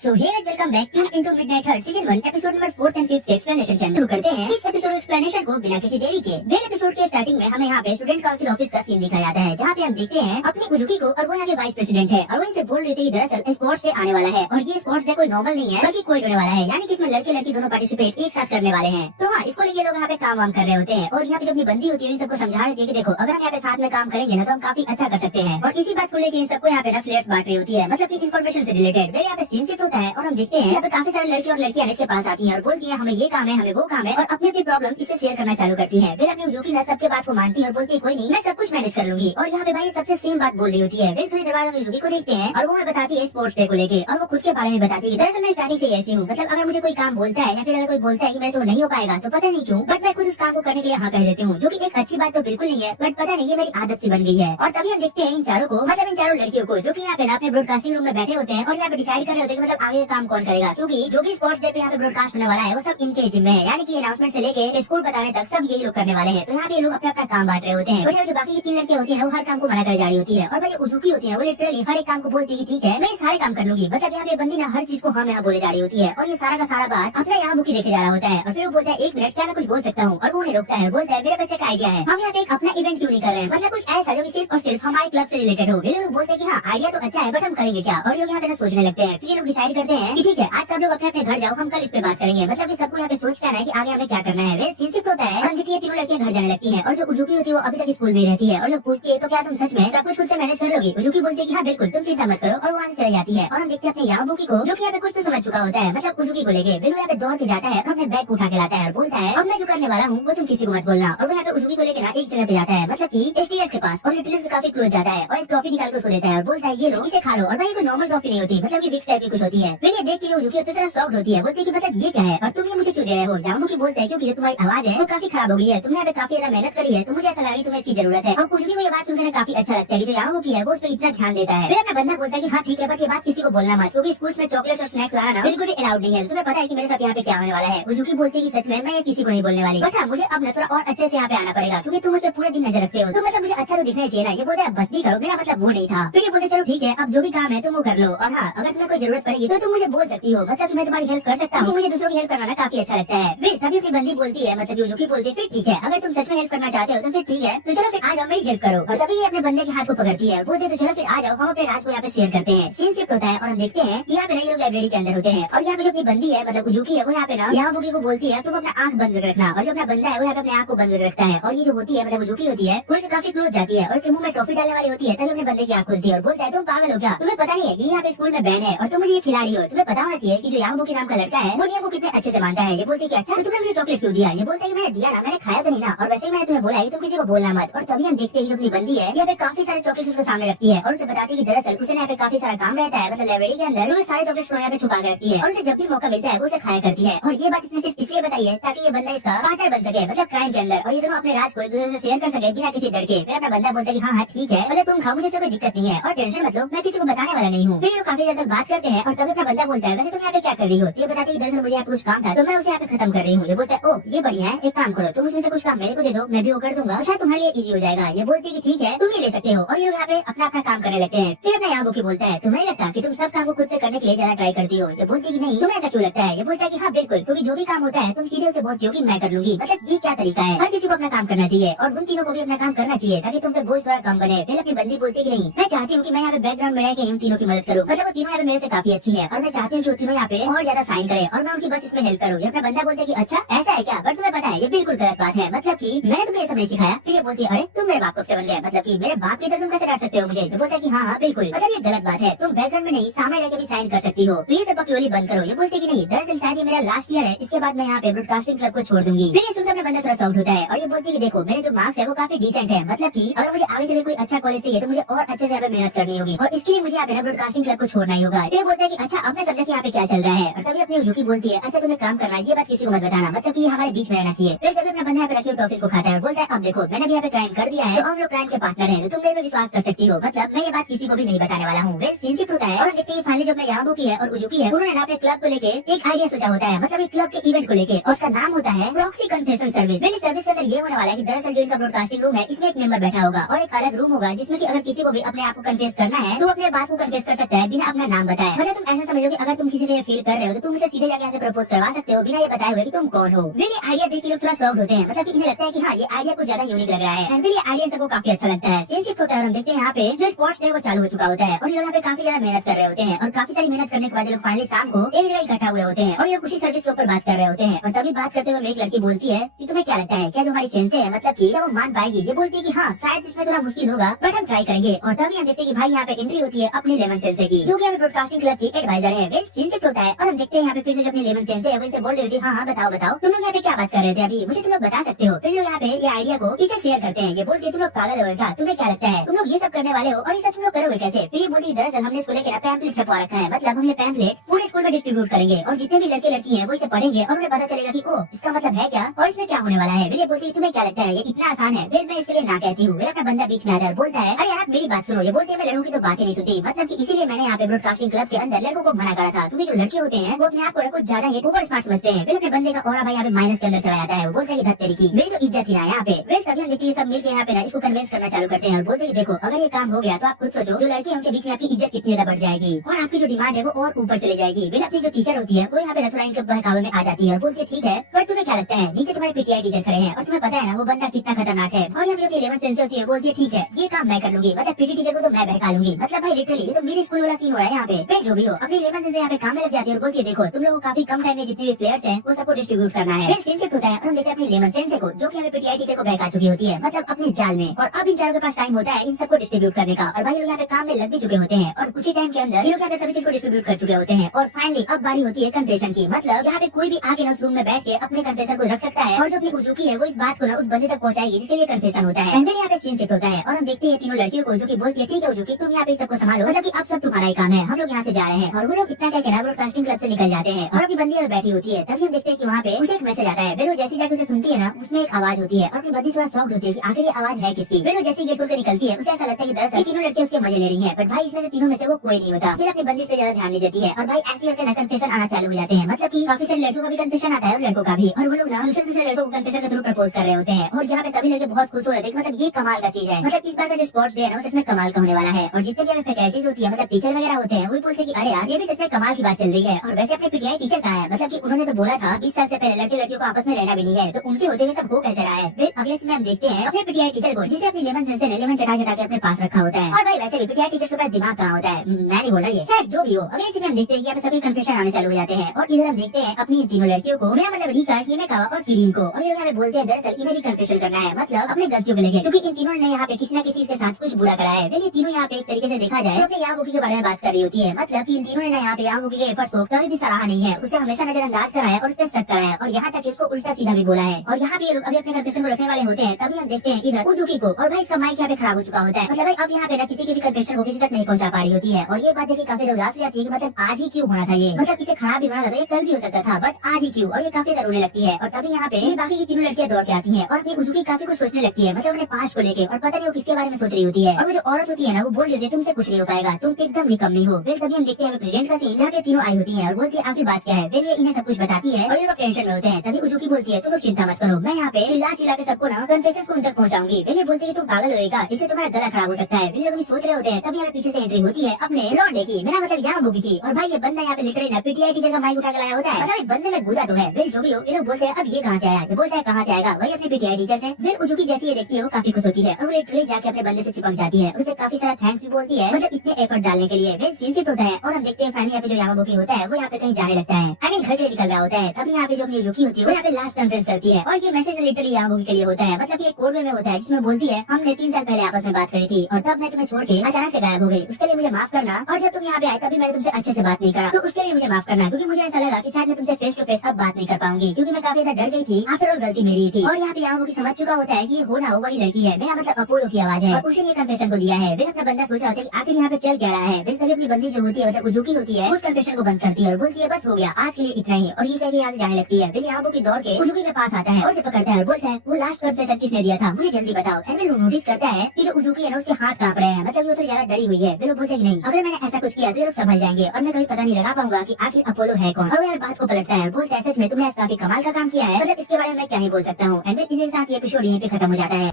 So hey guys, welcome back to into midnight hurt season 1 episode number 4 and 5 explanation के अंदर करते हैं इस एपिसोड एक्सप्लेनेशन को बिना किसी देरी के। वेल एपिसोड के स्टार्टिंग में हमें यहाँ पे स्टूडेंट काउंसिल ऑफिस का सीन दिखाया जाता है, जहाँ पे हम देखते हैं अपनी उजुकी को और वो यहाँ के वाइस प्रेसिडेंट है और वो इनसे बोल रही थी कि दरअसल स्पोर्ट्स डे आने वाला है और ये स्पोर्ट्स डे कोई नॉर्मल नहीं है बल्कि कोई होने वाला है, यानी कि इसमें लड़के लड़की दोनों पार्टिसिपेट एक साथ करने वाले हैं। तो हाँ, इसको लेके लोग यहाँ पे काम वाम कर रहे होते हैं और यहाँ पे जो अपनी बंदी होती है इन सबको समझा रही है कि देखो अगर हम यहाँ पे साथ में काम करेंगे ना तो हम काफी अच्छा कर सकते हैं। और इसी बात को लेकर इन सबको यहाँ पे ना फ्लेयर्स बांट रही होती है, मतलब की इन्फॉर्मेशन से रिलेटेड। वे यहाँ पे सीन शिफ्ट होता है और हम देखते हैं यहाँ पे काफी सारे लड़के और लड़कियां इसके पास आती हैं और बोलती है हमें ये काम है, हमें वो काम है, और अपनी अपनी प्रॉब्लम इससे शेयर करना चालू करती है। फिर अपनी उजुकी ना सबके बात को मानती है और बोलती है कोई नहीं, मैं सब कुछ मैनेज कर लूंगी। और यहाँ पे भाई सबसे सेम बात बोल रही होती है। फिर थोड़ी देर बाद हम उजुकी को देखते हैं और वो हमें बताती है स्पोर्ट्स डे को लेके, और वो खुद के बारे में बताती है दरअसल मैं स्टार्टिंग से ऐसी हूँ, मतलब अगर मुझे कोई काम बोलता है या फिर अगर कोई बोलता है कि मेरे से वो नहीं हो पाएगा तो पता नहीं क्यों बट मैं खुद उस काम को करने के लिए हाँ कह देती हूँ, जो की एक अच्छी बात तो बिल्कुल नहीं है बट पता नहीं ये मेरी आदत सी बन गई है। और तभी हम देखते हैं इन चारों को, मतलब इन चारों लड़कियों को, जो की यहाँ पे ना अपने ब्रॉडकास्टिंग रूम में बैठे होते हैं और यहाँ पे डिसाइड कर रहे होते हैं मतलब आगे काम कौन करेगा, क्योंकि जो भी स्पोर्ट्स डे पे यहाँ पे ब्रॉडकास्ट होने वाला है वो सब इनके जिम्मे है, यानी कि अनाउंसमेंट से लेके स्कूल बताने तक सब यही लोग करने वाले हैं। तो यहाँ पे ये लोग अपना अपना काम बांट रहे होते हैं। और जो बाकी की 3 लड़कियां होती है वो हर काम को मना कर जा रही होती है और भाई उजुकी होती है वो लिटरली हर एक काम को बोलती है ठीक है मैं सारे काम कर लूंगी, मतलब यहाँ पे बंदी ना हर चीज को हाँ यहाँ बोले जा रही होती है और ये सारा का सारा बात अपना यहाँ बुकी देखे जा रहा होता है। और फिर वो बोलता है 1 मिनट क्या मैं कुछ बोल सकता हूँ, और वो उन्हें रोकता है, बोलता है मेरे पास एक आइडिया है, हम यहाँ पे एक अपना इवेंट क्यों नहीं कर रहे हैं, मतलब कुछ ऐसा जो सिर्फ और सिर्फ हमारे क्लब से रिलेटेड हो। वे लोग बोलते हैं कि हाँ आइडिया तो अच्छा है बट हम करेंगे क्या, और लोग यहाँ पे ना सोचने लगते हैं। फिर ये लोग डिसाइड करते हैं कि ठीक है आज सब लोग अपने अपने घर जाओ, हम कल इस पे बात करेंगे, मतलब कि सबको यहाँ पे सोच क्या है कि आगे हमें क्या करना है। वे सीन शिफ्ट होता है और हम देखिए तीनों लड़कियां घर जाने लगती हैं और जो उजुकी होती है वो अभी तक स्कूल में रहती है और जब पूछती है तो क्या तुम सच में सब कुछ खुद से मैनेज कर लोगी, उजुकी बोलती है कि हाँ बिल्कुल तुम चिंता मत करो, और वहाँ से चली जाती है। और हम देखते हैं अपने याबुकी को, जो कि यहाँ पे कुछ तो समझ चुका होता है, मतलब उजुकी को लेके बिल्कुल यहाँ पे दौड़ के जाता है और अपने बैग को उठा के लाता है और बोलता है अब मैं जो करने वाला हूँ वो तुम किसी को मत बोलना। और वो यहाँ पे उजुकी को लेके ना एक जगह पे जाता है, मतलब की एसटीएस के पास, और लिटरली काफी क्लोज जाता है और एक टॉफी निकाल के उसको देता है और बोलता है ये लो इसे खा लो। और भाई कोई नॉर्मल टॉफी नहीं होती, मतलब की विक्स टाइप की कुछ होती है। फिर ये देख के उजुकी होती है शॉक्ड होती है, बोलती है कि मतलब ये क्या है और तुम ये मुझे क्यों दे रहे हो। याबुकी बोलता है क्योंकि जो तुम्हारी आवाज है वो काफी खराब हो गई है, तुमने यहाँ पे काफी ज्यादा मेहनत करी है तो मुझे ऐसा लगा तुम्हें इसकी जरूरत है। और उजुकी को ये बात सुनकर काफी अच्छा लगता है कि जो याबुकी है वो उस पर इतना ध्यान देता है। फिर अपना बंदा बोलता है कि हाँ ठीक है बट ये बात किसी को बोलना मत, क्योंकि स्कूल में चॉकलेट और स्नैक्स लाना बिल्कुल भी अलाउड नहीं है। तुम्हें पता है कि मेरे साथ यहाँ पे क्या होने वाला है। उजुकी बोलती है कि सच में मैं ये किसी को नहीं बोलने वाली, बट हाँ मुझे अब न थोड़ा और अच्छे से यहाँ पे आना पड़ेगा क्योंकि तुम मुझ पे पूरे दिन नजर रखते हो, तो मतलब मुझे अच्छा तो दिखना चाहिए ना। ये बोलते हैं बस भी करो, मेरा मतलब वो नहीं था। फिर ये बोलते चलो ठीक है अब जो भी काम है तुम वो कर लो, और हाँ अगर तुम्हें कोई जरूरत पड़ेगी तो तुम मुझे बोल सकती हो, मतलब मैं तुम्हारी हेल्प कर सकता हूँ, मुझे दूसरों की हेल्प करना काफी अच्छा लगता है। फिर तभी अपनी बंदी बोलती है, मतलब उजुकी बोलती है फिर ठीक है अगर तुम सच में हेल्प करना चाहते हो तो फिर ठीक है तो चलो फिर आ जाओ मेरी हेल्प करो। और तभी ये अपने बंदे के हाथ को पकड़ती है, बोलते तो चलो फिर आ जाओ हम अपने राज को यहाँ पे शेयर करते हैं। सीन शिफ्ट होता है और हम देखते हैं कि यहाँ पे ये लोग लाइब्रेरी के अंदर होते हैं और यहाँ पे जो अपनी बंदी है मतलब उजुकी है वो यहाँ पे ना याबुकी को बोलती है तुम अपना आंख बंद कर रखना, और जो अपना बंदा है वो यहाँ पे अपने आंख को बंद कर रखता है। और ये जो होती है मतलब उजुकी होती है वो इसके काफी क्लोज जाती है और इसके मुंह में टॉफी डालने वाली होती है, तभी अपने बंदे की आंख खुलती है और बोलता है तुम पागल हो क्या, तुम्हें पता नहीं है कि यहाँ पे स्कूल में बैन है और तुम मुझे ये खिला रही हो, तुम्हें पता होना चाहिए कि जो याबुकी नाम का लड़का है वो नियम को कितने अच्छे से मानता है। ये बोलती है कि अच्छा तो तुमने मुझे चॉकलेट क्यों दिया, ये बोलता है कि मैंने दिया ना, मैंने खाया तो नहीं ना, और वैसे ही मैंने तुम्हें बोला है कि तुम किसी को बोलना मत। और तभी हम देखते हैं कि अपनी बंदी है यहाँ पे काफी सारे चॉकलेट्स उसके सामने रखती है और उसे बताती है कि दरअसल उसे यहाँ पे काफी सारा काम रहता है, मतलब लाइब्रेरी के अंदर जो सारे चॉकलेट्स यहाँ पे छुपा कर रखती है और उसे जब भी मौका मिलता है वो उसे खाया करती है। और ये बात इसने सिर्फ इसलिए बताई है ताकि ये बंदा इसका पार्टनर बन सके, मतलब क्राइम के अंदर, और ये दोनों अपने राज को एक दूसरे से शेयर कर सके बिना किसी डर के। फिर अपना बंदा बोलता है कि हाँ ठीक है मतलब तुम खाओ मुझे कोई दिक्कत नहीं है और टेंशन मत लो मैं किसी को बताने वाला नहीं हूँ। फिर ये काफी ज्यादा बात करते हैं और तभी अपना बंदा बोलता है वैसे तुम यहाँ पे क्या कर रही हो, ये बताती है कि दरअसल मुझे यहाँ पे कुछ काम था तो मैं उसे यहाँ पे खत्म कर रही हूँ। ये बोलता है ओ ये बढ़िया है एक काम करो तुम उसमें से कुछ काम मेरे को दे दो मैं भी वो कर दूंगा, शायद तुम्हारे लिए इजी हो जाएगा। ये बोलती है कि ठीक है तुम ही ले सकते हो, और ये लोग यहाँ पे अपना अपना काम करने लगते हैं। फिर अपना याबुकी बोलता है तुम्हें लगता कि तुम सब काम को खुद से करने के लिए ज्यादा ट्राई करती हो, ये बोलती है कि नहीं तुम्हें ऐसा क्यों लगता है। ये बोलता है कि हाँ बिल्कुल क्योंकि जो भी काम होता है तुम सीधे उसे बोलती हो कि मैं कर लूंगी, मतलब ये क्या तरीका है, हर किसी को अपना काम करना चाहिए और उन तीनों को भी अपना काम करना चाहिए ताकि तुम पे बोझ थोड़ा कम बने। फिर अपनी बंदी बोलती है कि नहीं मैं चाहती हूँ कि मैं यहाँ पे बैकग्राउंड में रह के उन तीनों की मदद करूँ, मतलब वो तीनों यहाँ पे मेरे से काफी अच्छी है और मैं चाहती हूँ कि वो तीनों यहाँ पे और ज्यादा साइन करे और मैं उनकी बस इसमें हेल्प करूँ। अपना बंदा बोलता है कि अच्छा ऐसा है क्या, बट तुम्हें पता है ये बिल्कुल गलत बात है, मतलब की मैंने तुम्हें ये सब नहीं सिखाया। फिर ये बोलती है अरे तुम मेरे बाप कब से बन गए, मतलब की मेरे बाप की तरह तुम कैसे डांट सकते हो मुझे। तो बोलता है कि हाँ बिल्कुल मतलब ये गलत बात है, तुम बैकग्राउंड में नहीं सामने रहकर भी साइन कर सकती हो, तो ये सब बकलोली बंद करो। ये बोलते कि नहीं दरअसल शायद ये मेरा लास्ट ईयर है, इसके बाद मैं यहाँ पे ब्रॉडकास्टिंग क्लब को छोड़ दूंगी। फिर ये सुनकर अपना बंदा थोड़ा सॉफ्ट होता है और ये बोलती है कि देखो मेरे जो मार्क्स है वो काफी डिसेंट है, मतलब की अगर मुझे आगे चले कोई अच्छा कॉलेज चाहिए तो मुझे और अच्छे से यहाँ पे मेहनत करनी होगी और इसके लिए मुझे यहाँ पे ब्रॉडकास्टिंग क्लब को छोड़ना ही होगा। फिर बोलता है कि अच्छा अब मैं समझा कि यहाँ पे क्या चल रहा है, और तभी अपनी उजुकी बोलती है अच्छा तुम्हें काम करना है ये बात किसी को मत बताना, मतलब की हमारे बीच में रहना चाहिए। फिर तभी अपना बंदा यहाँ पे रखी टॉफिस को खाता है और बोलता है अब देखो मैंने भी यहाँ पे क्राइम कर दिया है तो हम लोग क्राइम के पार्टनर है, तो तुम मेरे पे विश्वास कर सकती हो, मतलब मैं ये बात किसी को भी नहीं बताने वाला हूँ। वेल सीन शिफ्ट होता है और देखते हैं फाइनली जो अपना याबुकी है और उजुकी है उन्होंने अपने क्लब को लेके एक आइडिया सोचा होता है, मतलब एक क्लब के इवेंट को लेके, और उसका नाम होता है प्रॉक्सी कन्फेशन सर्विस। वेल इस सर्विस के अंदर ये होने वाला है कि दरअसल जो इनका ब्रॉडकास्टिंग रूम है इसमें एक मेंबर बैठा होगा और एक अलग रूम होगा जिसमें कि अगर किसी को भी अपने आप को कन्फेस करना है तो अपने बात को कन्फेस कर सकता है बिना अपना नाम बताए, मतलब तुम ऐसा समझ लो कि अगर तुम किसी से फील कर रहे हो तो तुम उसे सीधे जाके यहाँ से प्रपोज करवा सकते हो बिना ये बताए हुए कि तुम कौन हो। ये आइडिया देख के लोग थोड़ा शॉक्ड होते हैं, मतलब कि इन्हें लगता है कि हाँ ये आइडिया कुछ ज्यादा यूनिक लग रहा है। एंड ये आइडिया सबको काफी अच्छा लगता है। सीन शिफ्ट होता है और हम देखते हैं यहाँ पे जो स्पोर्ट्स डे वो चालू हो चुका होता है और ये लोग यहाँ पे काफी ज्यादा मेहनत कर रहे होते हैं और काफी सारी मेहनत करने के बाद ये लोग फाइनली शाम को एक जगह इकट्ठा हुए होते हैं और ये लोग उसी सर्विस के ऊपर बात कर रहे होते हैं। और तभी बात करते हुए एक लड़की बोलती है कि तुम्हें क्या लगता है, क्या जो हमारी सेंस है मतलब कि क्या वो मान पाएगी। ये बोलती है कि हाँ शायद इसमें थोड़ा मुश्किल होगा बट हम ट्राई करेंगे। और तभी हम देखते हैं कि भाई यहाँ पे एंट्री होती है अपनी लेमन सेंसे की, जो कि यहाँ पे ब्रॉडकास्टिंग क्लब की एडवाइजर है। वेल सीन शिफ्ट होता है और हम देखते हैं यहाँ पे फिर से जो अपनी लेमन सेंसे है वो इनसे बोल रही होती है हाँ बताओ बताओ तुम लोग यहाँ पे क्या बात कर रहे थे अभी, मुझे तुम लोग बता सकते हो। फिर लोग यहाँ पे ये आइडिया को इसे शेयर करते हैं। ये बोलती है तुम लोग पागल हो क्या, तुम्हें क्या लगता है तुम लोग ये सब करने वाले हो और ये सब तुम लोग करोगे कैसे। फिर ये बोलती दरअसल हमने स्कूल के ना पैम्पलेट छपवा रखा है, मतलब हम ये पैम्पलेट पूरे स्कूल में डिस्ट्रीब्यूट करेंगे और जितने भी लड़के लड़की हैं वो इसे पढ़ेंगे और उन्हें पता चलेगा कि ओ इसका मतलब है क्या और इसमें क्या होने वाला है। ये बोलती है तुम्हें क्या लगता है ये इतना आसान है। फिर मैं इसके लिए ना कहती हूँ। अपना बंदा बीच में आता है बोलता है अरे यार मेरी बात सुनो। ये बोलती है मैं लड़कों की तो बात ही नहीं सुनती, मतलब कि इसीलिए मैंने यहाँ पे ब्रॉडकास्टिंग क्लब के अंदर लड़कों को मना करा था क्योंकि जो लड़के होते हैं वो अपने आप को कुछ ज्यादा ही ओवर स्मार्ट समझते हैं। फिर अपने बंदे का और भाई यहाँ पे माइनस के अंदर चला जाता है। वो बोलते हैं कि तेरी की मेरी तो इज्जत ही ना यहाँ पे। फिर तभी हम देखते हैं सब मिलकर यहाँ पे ना इसको कन्विंस करना चालू करते हैं और बोलते हैं देखो अगर ये काम हो गया तो आप खुद सोचो जो लड़के उनके बीच में आपकी इज्जत कितनी ज्यादा बढ़ जाएगी और आपकी जो डिमांड है वो और ऊपर चली जाएगी। फिर अपनी जो टीचर होती है वो यहाँ पे थोड़ा इनके बहकावे में आ जाती है और बोलती है ठीक है पर तुम्हें क्या लगता है नीचे तुम्हारे पीटीआई टीचर खड़े हैं और तुम्हें पता है ना वो बंदा कितना खतरनाक है। और यहाँ पे अपनी लेमन सेंस होती है बोलती है ठीक है ये काम मैं कर लूंगी, मतलब पीटी टीचर को तो मैं बहका लूंगी। मतलब भाई लिटरली ये तो मेरे स्कूल वाला सीन हो रहा है यहाँ पे। फिर जो भी हो अपनी लेमन सेंस यहाँ पे काम में लग जाती है और बोलती है देखो तुम लोगों को काफी कम टाइम में जितने भी प्लेयर्स हैं वो सबको डिस्ट्रीब्यूट करना है। फिर सीन शिफ्ट होता है और हम देखते हैं अपनी लेमन सेंस को जो कि हमें पीटीआई टीचर को बहका चुकी होती है, मतलब अपने जाल में। और अब इन चारों के पास टाइम होता है इन सबको डिस्ट्रीब्यूट करने का और भाई लोग यहाँ पे काम में लग भी चुके होते हैं और कुछ ही टाइम के अंदर ये लोग यहाँ पे सभी चीज को डिस्ट्रीब्यूट कर चुके होते हैं। और फाइनली अब बारी होती है कन्फेशन की, मतलब यहाँ पे कोई भी आके ना उस रूम में बैठ के अपने कन्फेशन को रख सकता है और जो अपनी उजुकी है वो इस बात को ना उस बंदे तक पहुंचाएगी जिसके लिए कन्फेशन होता है। यहाँ पे सीन शिफ्ट होता है और हम देखते हैं तीनों लड़कियों को जो कि बोलती है ठीक है उजुकी तुम यहाँ पे सबको संभालो, मतलब कि अब सब तुम्हारा ही काम है, हम लोग यहाँ से जा रहे हैं। और वो लोग इतना क्या कहना ब्रॉडकास्टिंग क्लब से निकल जाते हैं और अपनी बंदी में बैठी होती है। तभी हम देखते हैं कि वहाँ पे उसे एक मैसेज आता है। फिर वो जैसी जाके उसे सुनती है ना उसमें एक आवाज होती है और अपनी बंदी थोड़ा शॉक्ड होती है कि आखिर ये आवाज है किसकी। फिर वो जैसी गेट खोल के निकलती है उसे ऐसा लगता है कि दरअसल तीनों लड़कियां उसके मजे ले रही हैं, बट भाई इसमें से तीनों में से वो कोई नहीं होता। फिर अपनी बंदी पे ज्यादा ध्यान नहीं देती है और भाई ऐसी करके ना कन्फेशन आना चालू हो जाते हैं, मतलब कि काफी सारे लड़कियों का भी कन्फेशन आता है और लड़कों का भी। और वो लोग ना दूसरे लड़कों को कन्फेशन के थ्रू प्रपोज कर रहे होते हैं और यहाँ पे सभी लड़के बहुत खुश हो रहे थे। मतलब ये कमाल का चीज है, मतलब इस बार का जो स्पोर्ट्स डे है ना सच में कमाल का होने वाला है। और जितने भी हमें फैकल्टीज होती है मतलब टीचर वगैरह होते हैं वो बोलते हैं कि अरे यार ये भी सच में कमाल की बात चल रही है। और वैसे अपने पीटीआई टीचर कहाँ है, मतलब कि उन्होंने तो बोला था 20 साल से पहले लड़के लड़कियों को आपस में रहना भी नहीं है, तो उनके होते हुए सब हो कैसे रहा है। फिर अगले सीन में हम देखते हैं अपने पीटीआई टीचर को जिसे अपनी लेमन सेंस ने लेमन चटा चटा के अपने पास रखा होता है। और भाई वैसे भी पीटीआई टीचर के पास दिमाग कहाँ होता है, मैं नहीं बोल रहा ये खैर जो भी हो। अगले सीन में हम देखते हैं कि सभी कन्फेशन आने चालू हो जाते हैं और इधर हम देखते हैं अपनी तीनों लड़कियों को, मेरा मतलब रीका, हिमेका और किरीन को। और ये हमें बोलते हैं दरअसल इन्हें भी कन्फेशन करना है, मतलब अपनी गलतियों को लेकर, क्योंकि इन तीनों ने यहाँ पे किसी न किसी के साथ कुछ बुरा करा है। ये तीनों यहाँ पे एक तरीके से देखा जाए तो अपने यहाँ बुकी के बारे में बात कर रही होती है, मतलब कि इन तीनों ने यहाँ पे यहाँ बुकी के एफर्ट्स को कभी भी सराहा नहीं है, उसे हमेशा नजरअंदाज कराया और उस पर शक कराया और यहाँ तक उसको उल्टा सीधा भी बोला है। और यहाँ पे ये लोग अभी अपने कन्फेशन को रखने वाले होते हैं तभी हम देखते हैं इधर उजुकी को, और भाई इसका माइक यहाँ पे खराब हो चुका होता है, मतलब भाई अब यहाँ पे ना किसी की भी कन्फेशन को किसी तक नहीं पहुंचा पा रही होती है। और ये बात देखिए काफी उदास हो जाती है कि मतलब आज ही क्यों होना था ये, मतलब इसे खराब भी होना था, ये कल भी हो सकता था बट आज ही क्यों। और ये काफी रोने लगती है और तभी यहाँ पे बाकी की तीनों लड़कियां दौड़ के आती हैं और अपनी उजुकी काफी कुछ सोचने लगती है, मतलब अपने पास्ट को लेके, और पता नहीं वो किसके बारे में सोच रही होती है। और वो जो औरत होती है ना वो बोल रही होती है तुमसे कुछ नहीं हो पाएगा, तुम एकदम निकम्मी हो। फिर तभी हम देखते हैं प्रेजेंट का सीन जहाँ पे तीनों आई होती है और बोलती है आखिर बात क्या है। फिर ये इन्हें सब कुछ बताती है और ये लोग टेंशन में होते हैं। तभी उजुकी बोलती है तुम लोग चिंता मत करो, मैं यहाँ पे चिल्ला चिल्ला के सबको ना कन्फेशंस को उन तक पहुंचाऊंगी। फिर ये बोलती है तुम पागल होएगा, इससे तुम्हारा गला खराब हो सकता है। फिर लोग भी सोच रहे होते हैं तभी हमें पीछे से एंट्री होती है अपने लौंडे की, मेरा मतलब यहाँ बुकी की। और भाई ये बंदा यहाँ पे लिटरली ना पीटीआई टीचर का माइक उठा के लाया होता है, मतलब बंदे में गुदा तो है। फिर जो भी हो ये लोग बोलते हैं अब ये कहाँ से आया, ये बोलता है कहाँ से आएगा, वही अपने पीटीआई टीचर से। फिर उजुकी जैसी ये देखती है वो काफी खुश होती है और वो लिटरली जाके अपने बंदे से चिपक जाती है और उसे काफी सारा थैंक्स भी बोलती है, मतलब इतने एफर्ट डालने के लिए। फिर सीन शिफ्ट होता है और हम देखते हैं फाइनली यहाँ पे जो यामाबुकी होता है वो यहाँ पे कहीं जाने लगता है, आई मीन घर के लिए निकल रहा होता है। तभी यहाँ पे जो अपनी उजुकी होती है वो यहाँ पे लास्ट कॉन्फ्रेंस करती है और ये मैसेज लिटरली यामाबुकी के लिए होता है, मतलब ये कोड में होता है जिसमें बोलती है हमने 3 साल पहले आपस में बात करी थी और तब मैं तुम्हें छोड़ के अचानक से गायब हो गई, उसके लिए मुझे माफ करना। और जब तुम यहाँ पे आए तभी मैंने तुमसे अच्छे से बात नहीं करा, तो उसके लिए मुझे माफ करना, क्योंकि मुझे ऐसा लगा कि शायद मैं तुमसे फेस टू फेस अब बात नहीं कर पाऊंगी, क्योंकि मैं काफी ज्यादा डर गई थी। आफ्टर ऑल गलती मेरी थी। और यहाँ पे यामाबुकी समझ चुका होता है कि हो ना हो वही लड़की है, मेरा मतलब अपोलो की आवाज है, और उसी ने कन्फेशन को दिया है। फिर अपना बंदा सोच रहा होता है कि आखिर यहाँ पे चल क्या रहा है। फिर तभी अपनी बंदी जो होती है मतलब उजुकी होती है उस कन्फेशन को बंद करती है और बोलती है बस हो गया आज के लिए इतना ही, और ये कह के यहाँ से जाने लगती है। फिर यामाबुकी दौड़ के उजुकी के पास आता है और उसे पकड़ता है और बोलता है वो लास्ट कन्फेशन किसने दिया था, मुझे जल्दी बताओ। एंड फिर नोटिस करता है कि जो उजुकी है ना उसके हाथ कांप रहे हैं, मतलब वो तो ज्यादा डरी हुई है। फिर वो बोलते हैं कि नहीं अगर मैंने ऐसा कुछ किया तो ये लोग समझ जाएंगे और मैं कभी पता नहीं लगा पाऊंगा कि आखिर अपोलो है कौन। और वो बात को पलटता है, बोलता है सच में तुमने आज काफी कमाल का काम किया है, मतलब इसके बारे में मैं क्या ही बोल सकता हूँ। एंड फिर इसी के साथ ये एपिसोड यहीं पे खत्म हो जाता है।